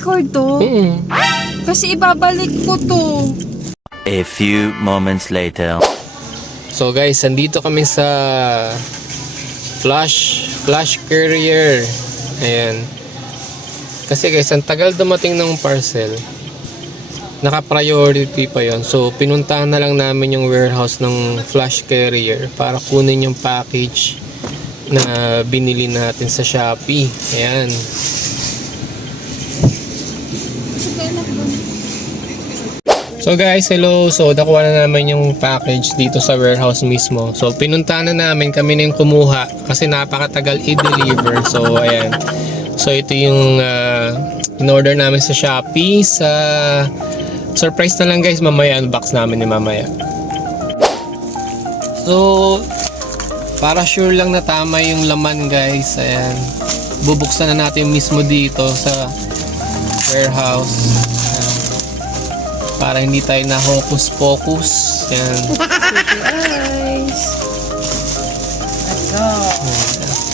Naka-record to? Kasi ibabalik ko to. A few moments later. So guys, andito kami sa flash carrier. Ayan. Kasi guys, ang tagal dumating ng parcel. Naka-priority pa yon. So pinuntahan na lang namin yung warehouse ng flash carrier para kunin yung package na binili natin sa Shopee. Ayan. So guys, hello. So nakuha na namin yung package dito sa warehouse mismo. So pinuntahan na namin, kami na yung kumuha kasi napakatagal i-deliver. So ayan. So ito yung in-order namin sa Shopee. Sa surprise na lang guys, mamaya unbox namin ni mamaya. So para sure lang na tama yung laman guys, ayan. Bubuksan na natin mismo dito sa warehouse. Para hindi tayo na hocus-pocus. Yan. Guys. Let's go.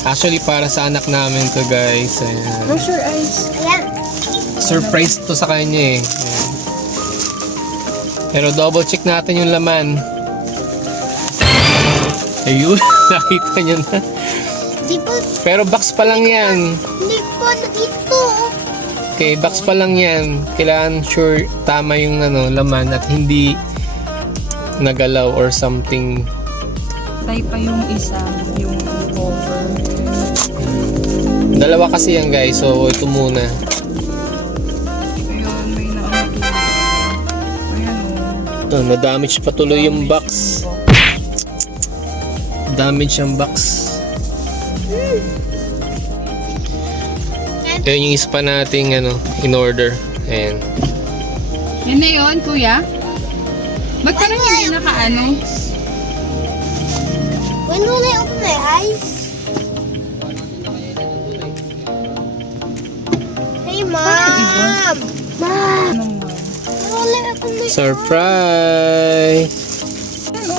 Actually, para sa anak namin to guys. Ayan. Close your eyes. Ayan. Surprise to sa kanya eh. Ayan. Pero double check natin yung laman. Ayun, nakita nyo na. Pero box pa lang yan. Hindi ko nakito. Okay, box pa lang yan. Kailangan sure tama yung laman at hindi nagalaw or something. Tay pa yung isa, yung cover. Dalawa kasi yan guys, so ito muna. Ayun, may nakakita. Ayan o. Oh, na-damage pa tuloy yung box. Damage yung box. Ayan yung ispa nating in-order. Ayan. Yan na yun, kuya? Ba't ka naman hindi naka-ano? When will I open my eyes? Hey, Mom! Mom! Anong When will I open my Surprise! ano?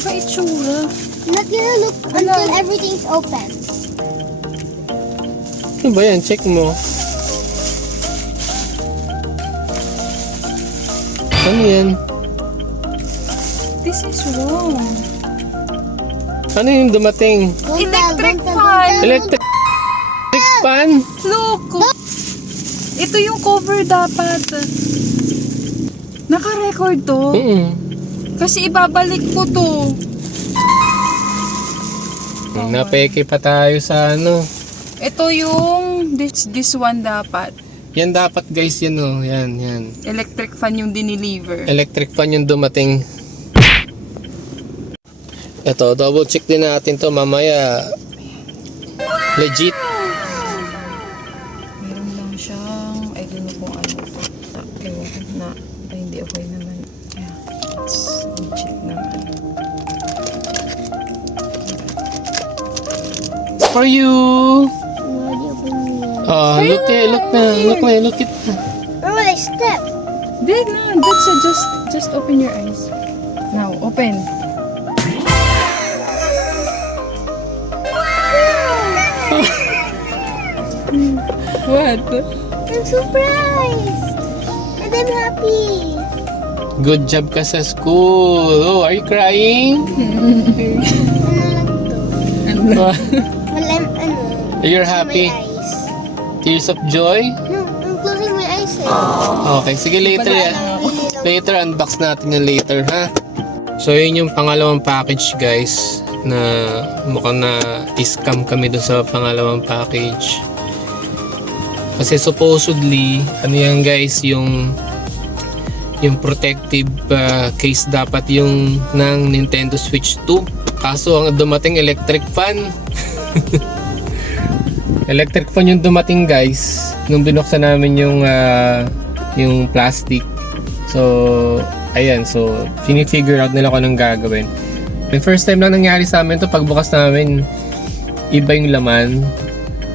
Iba itsura. I'm not gonna look until everything's open. Ano ba yan? Check mo. Ano yan? This is wrong. Ano yung dumating? Electric fan. Electric fan? Look! Ito yung cover dapat. Naka-record to? Kasi ibabalik ko to. Napeke pa tayo sa Ito yung this one dapat. Yan dapat guys, yan o. Yan. Electric fan yung dineliver. Electric fan yung dumating. Ito, double check din natin to mamaya. Legit. Meron lang siyang, I don't know kung ano to. Ewan na, ay hindi okay naman. Yeah, it's legit naman. It's for you. Oh, look it. Where will I step? Big na, that's just open your eyes. Now, open. What? I'm surprised! And I'm happy! Good job ka sa school. Oh, are you crying? Well, You're closing happy? my eyes. Tears of joy? No, I'm closing my eyes. Okay, sige later yan. Later, unbox natin yan later, ha? So, yun yung pangalawang package, guys, na mukhang na scam kami doon sa pangalawang package. Kasi supposedly, ano yan guys, yung protective case dapat yung ng Nintendo Switch 2. Kaso ang dumating electric fan. Electric fan yung dumating guys nung binuksan namin yung plastic. So ayan, so figure out nila kung anong gagawin. The first time lang nangyari sa amin to, pagbukas namin iba yung laman.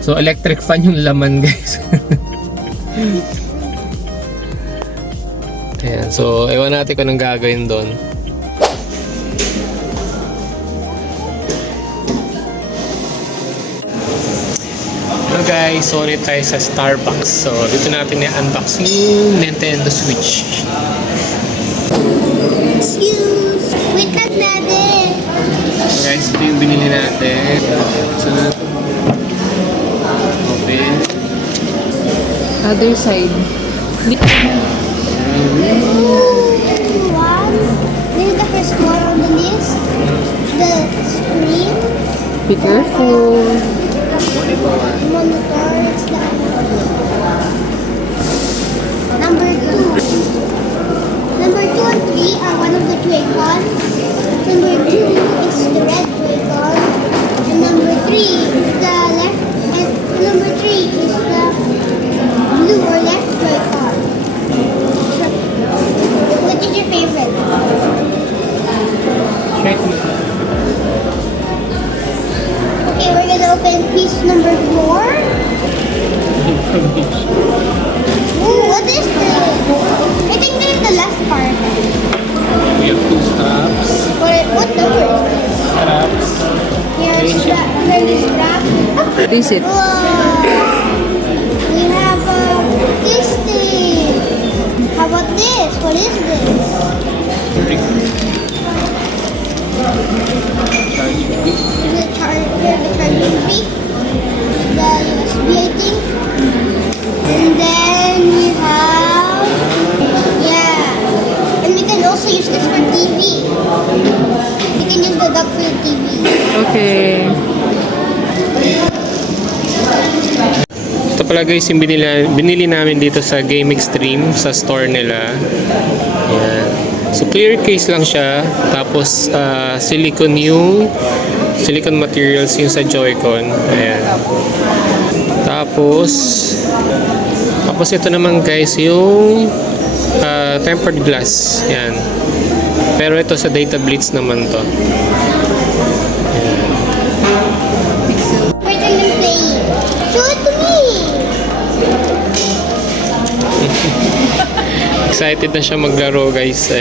So electric fan yung laman guys. Ayan, so ewan natin kung anong gagawin doon. guys, so ulit tayo sa Starbucks. So dito natin i-unbox yung Nintendo Switch. Excuse. Wait lang natin. So guys, ito yung binili natin. So, open. Other side. Wow. This is the first one on the list. The screen. Be careful. Monitor. It's the number 2. Number 2 and 3 are one of the Joy-Con. Number 2 is the red Joy-Con. And number 3 is the left. And number 3 is the blue or left Joy-Con. What is your favorite? Check me. Okay, we're gonna open piece number 4. Ooh, what is this? I think this is the left part. We have 2 straps. What number is this? Straps. Here's the strap. Taste it. Whoa! We have this thing. How about this? What is this? The charging brick. The USB, I think. And then we have, yeah. And we can also use this for TV. We can use the dock for the TV. Okay. Ito pala guys yung binili namin dito sa Game Extreme sa store nila. Ayan. So clear case lang siya. Tapos silicone materials yung sa Joy-Con. Ayan. Tapos ito naman guys yung tempered glass. Ayan. Pero ito sa Data Blitz naman to. Where's the playing? Show it to me. Excited na siya maglaro guys.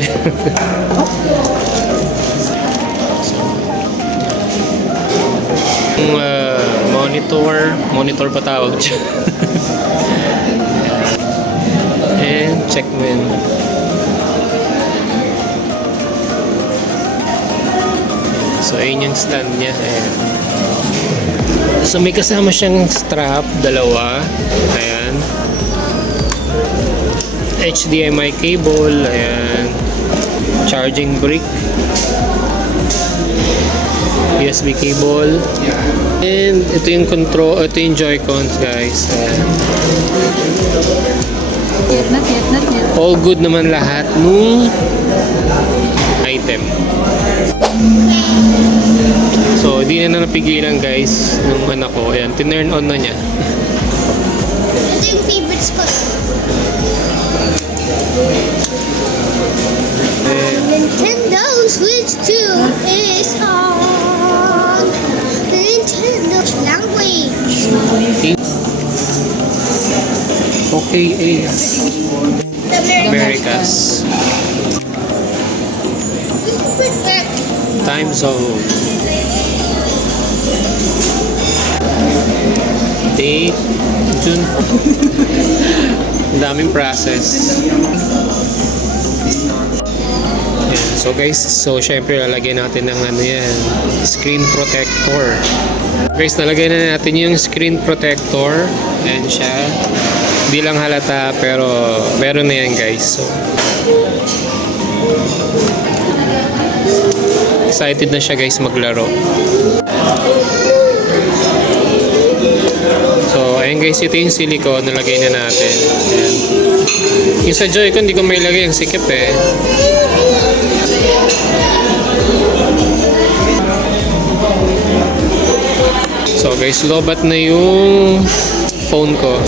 Yung monitor pa tawag siya. And check mo yun. So ayun yung stand niya. Ayan. So may kasama siyang strap, dalawa. Ayan. HDMI cable, ayan. Charging brick. USB cable. And ito yung control, ito yung Joy-Cons guys. Ayan. Not yet. All good naman lahat nung item. So, di na napigilan guys nung anak ko. Ayan, tinurn on na niya. Ito yung favorites ko. Nintendo Switch 2 is on the Nintendo language. Okay, Americas. Time zone. Date. June. Ang daming process. Yan. So guys, syempre lalagyan natin ng screen protector. Guys, nalagay na natin yung screen protector. Ayan siya. Hindi lang halata pero meron na yan guys. So, excited na siya guys maglaro. So, ayun guys, ito yung silicone nalagay na natin. Ayan. Yung sa Joy-Con, hindi ko may lagay ang sikip eh. So guys, lobat na yung phone ko.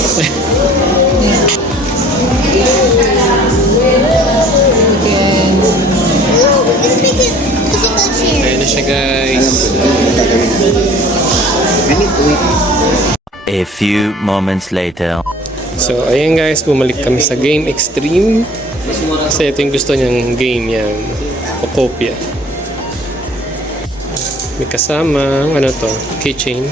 Ayun na siya guys. A few moments later. So, ayun guys, bumalik kami sa Game Extreme. Kasi ito yung gusto niyang game yan. Okopia. May kasama, ano to, keychain.